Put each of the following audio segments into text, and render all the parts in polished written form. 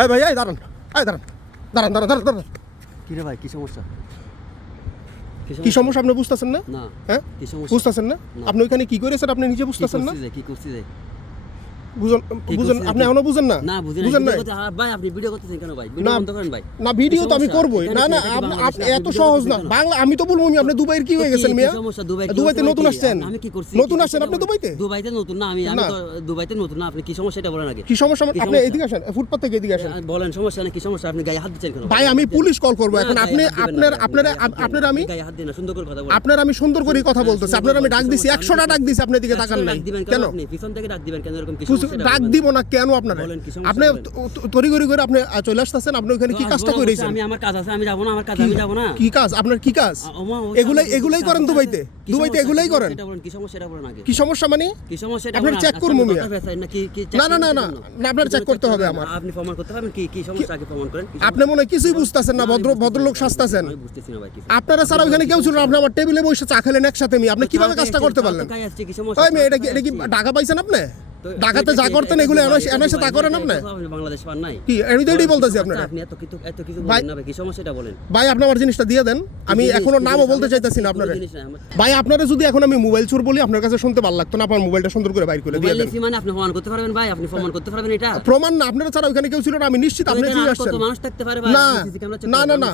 এই ভাই, এই দাঁড়ান, এই দাঁড়ান, দাঁড়ান, দাঁড়ান, দাঁড়ান, দাঁড়ান। কি রে ভাই, কি সমস্যা? কি সমস্যা আপনি বুঝতেছেন না? না, হ্যাঁ, কি সমস্যা? বুঝতেছেন না? আপনি ওইখানে কি করেছেন আপনি নিজে বুঝতেছেন না? কি করছি যে? বুঝুন, বুঝুন, আপনি এখনো বুঝেন না? না, বুঝেন বুঝেন না। না? ভাই আপনি ভিডিও করতেছেন কেন ভাই? ভিডিও বন্ধ করেন ভাই। না, ভিডিও তো আমি করবই। না না, আপনি এত সহজ না। বাংলা আমি তো বলবো আপনি দুবাইয়ের কি হয়ে গেছেন মিয়া? দুবাইতে নতুন আসছেন? আমি কি করছি? নতুন আসছেন আপনি দুবাইতে? দুবাইতে নতুন না, আমি তো দুবাইতে নতুন না। আপনি কি সমস্যা এটা বলেন আগে। কি সমস্যা? আপনি এদিকে আসেন, ফুটপাত থেকে এদিকে আসেন। বলেন সমস্যা না, কি সমস্যা? আপনি গায়ে হাত দিচ্ছেন কেন ভাই আমি পুলিশ কল করব এখন। আপনি আপনার আমি গায়ে হাত দিন না, সুন্দর করে কথা বলেন। আপনার আমি সুন্দর করে কথা বলতেছি। আপনার আমি ডাক দিছি, 100টা ডাক দিছি, আপনি এদিকে তাকান নাই কেন? আপনি পিছন থেকে ডাক দিবেন কেন? এরকম কি সমস্যা? ডাক দিব না কেন আপনারা? আপনি তড়িঘড়ি করে আপনি চলে আসতেছেন। আপনি ওখানে কি কাজটা করেছেন? আমি আমার কাজ আছে, আমি যাব না। আমার কাজ আমি যাব না। কি কাজ আপনার? কি কাজ? এগুলাই করেন দুবাইতে? দুবাইতে এগুলাই করেন? এটা বলেন কি সমস্যা? এটা বলেন আগে। কি সমস্যা মানে? কি সমস্যা এটা আপনার বলেন। চেক করব মিয়া। না না না না না, আপনার চেক করতে হবে আমার। আপনি প্রমাণ করতে পারবেন কি সমস্যা? আগে প্রমাণ করেন। আপনি মনে হয় কিছুই বুঝতাছেন না। ভদ্রলোক সাজতাছেন। আমি বুঝতেছি না ভাই কি। আপনারা ছাড়া ওখানে কেউ ছিল না। আপনি আমার টেবিলে বসে চা খেলেন একসাথে। আপনি কিভাবে কাজটা করতে পারলেন? কি সমস্যা? ওই মেয়ে, এটা কি টাকা পাইছেন আপনি? ঢাকাতে যা করতেন এগুলো এনাসে তা করেন আপনি? বাংলাদেশ পান নাই কি আমি তো এটাই বলতেছি আপনারা। আপনি এত কিছু বলেন না ভাই, কি সমস্যা এটা বলেন। ভাই আপনি আমার জিনিসটা দিয়ে দেন। আমি এখনো নামও বলতে চাইতাছি না আপনারা। ভাই আপনারা যদি এখন আমি মোবাইল চোর বলি আপনার কাছে শুনতে ভালো লাগতো না? আপনার মোবাইলটা সুন্দর করে বাইর করে দিয়ে দেন। মানে আপনি প্রমাণ করতে পারবেন ভাই? আপনি প্রমাণ করতে পারবেন এটা? প্রমাণ না, আপনারা ছাড়া ওখানে কেউ ছিল না। আমি নিশ্চিত আপনি ফিরে আসছেন। কত মানুষ থাকতে পারে ভাই? না না না না,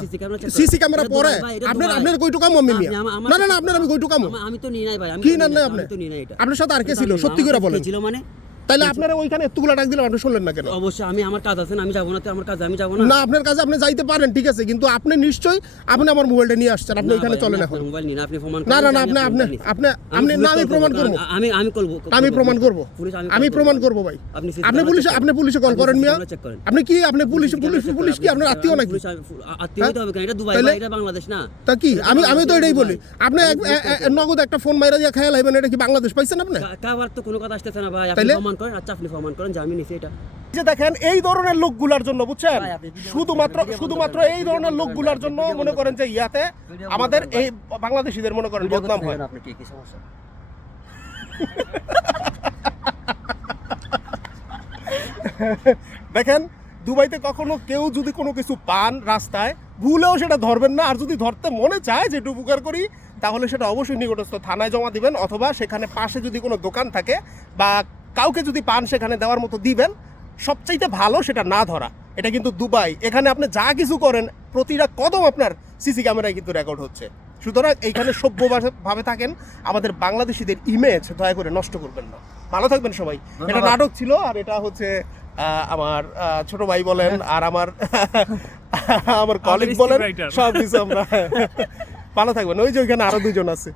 সিসি ক্যামেরা পরে আপনার কইটু কাম আমি মিয়া? না না না, আপনার আমি কইটু কাম? আমি তো নি নাই ভাই। আমি কি না না, আপনি তো নি নাই এটা। আপনার সাথে আর কে ছিল? সত্যি করে বলেন। ছিল মানে? তাহলে আপনারা ওইখানে এতগুলা ডাক দিলাম, আপনি শুনলেন না কেন? অবশ্যই আমি আমার কাজ আছে না, আমি যাব না। তো আমার কাজ আমি যাব না। না, আপনার কাছে আপনি যাইতে পারেন, ঠিক আছে, কিন্তু আপনি নিশ্চয়ই আপনি আমার মোবাইলটা নিয়ে আসছেন। আপনি ওইখানে চলেন এখন। মোবাইল নিন, আপনি প্রমাণ না না না, আপনি না, আমি প্রমাণ করব। আমি করব। আমি প্রমাণ করব। আমি প্রমাণ করব ভাই। আপনি পুলিশে কল করেন মিয়া? আপনি কি পুলিশ কি আপনার আত্মীয় নাকি? আত্মীয় হতে হবে কেন? এটা দুবাই ভাই, এটা বাংলাদেশ না। তা কি? আমি তো এটাই বলি। আপনি নগদ একটা ফোন মাইরা দিয়ে খেয়াল আইবেন, এটা কি বাংলাদেশ পাইছেন আপনি? কাবার তো কোনো কথা আসতেছে না ভাই। আপনি প্রমাণ করেন। আচ্ছা আপনি প্রমাণ করেন যে আমি নিছি এটা। যে দেখেন এই ধরনের লোকগুলার জন্য, বুঝছেন, শুধুমাত্র এই ধরনের লোকগুলার জন্য মনে করেন যে ইয়াতে আমাদের এই বাংলাদেশিদের মনে করেন বদনাম হয়। আপনি কি সমস্যা? দেখেন দুবাইতে কখনো কেউ যদি কোনো কিছু পান রাস্তায়, ভুলেও সেটা ধরবেন না। আর যদি ধরতে মনে চায় যে একটু উপকার করি, তাহলে সেটা অবশ্যই নিকটস্থ থানায় জমা দিবেন, অথবা সেখানে পাশে যদি কোনো দোকান থাকে বা কাউকে যদি পান সেখানে দেওয়ার মতো দিবেন। সবচাইতে ভালো সেটা না ধরা। এটা কিন্তু দুবাই, এখানে আপনি যা কিছু করেন প্রতিটা কদম আপনার সিসি ক্যামেরায় কিন্তু রেকর্ড হচ্ছে। সুতরাং এইখানে সভ্যভাবে থাকেন। আমাদের বাংলাদেশিদের ইমেজ দয়া করে নষ্ট করবেন না। ভালো থাকবেন সবাই। এটা নাটক ছিল, আর এটা হচ্ছে আমার ছোট ভাই বলেন আর আমার কলিগ বলেন, সব কিছু আমরা। ভালো থাকবেন। ওই যে ওইখানে আরো দুজন আছে।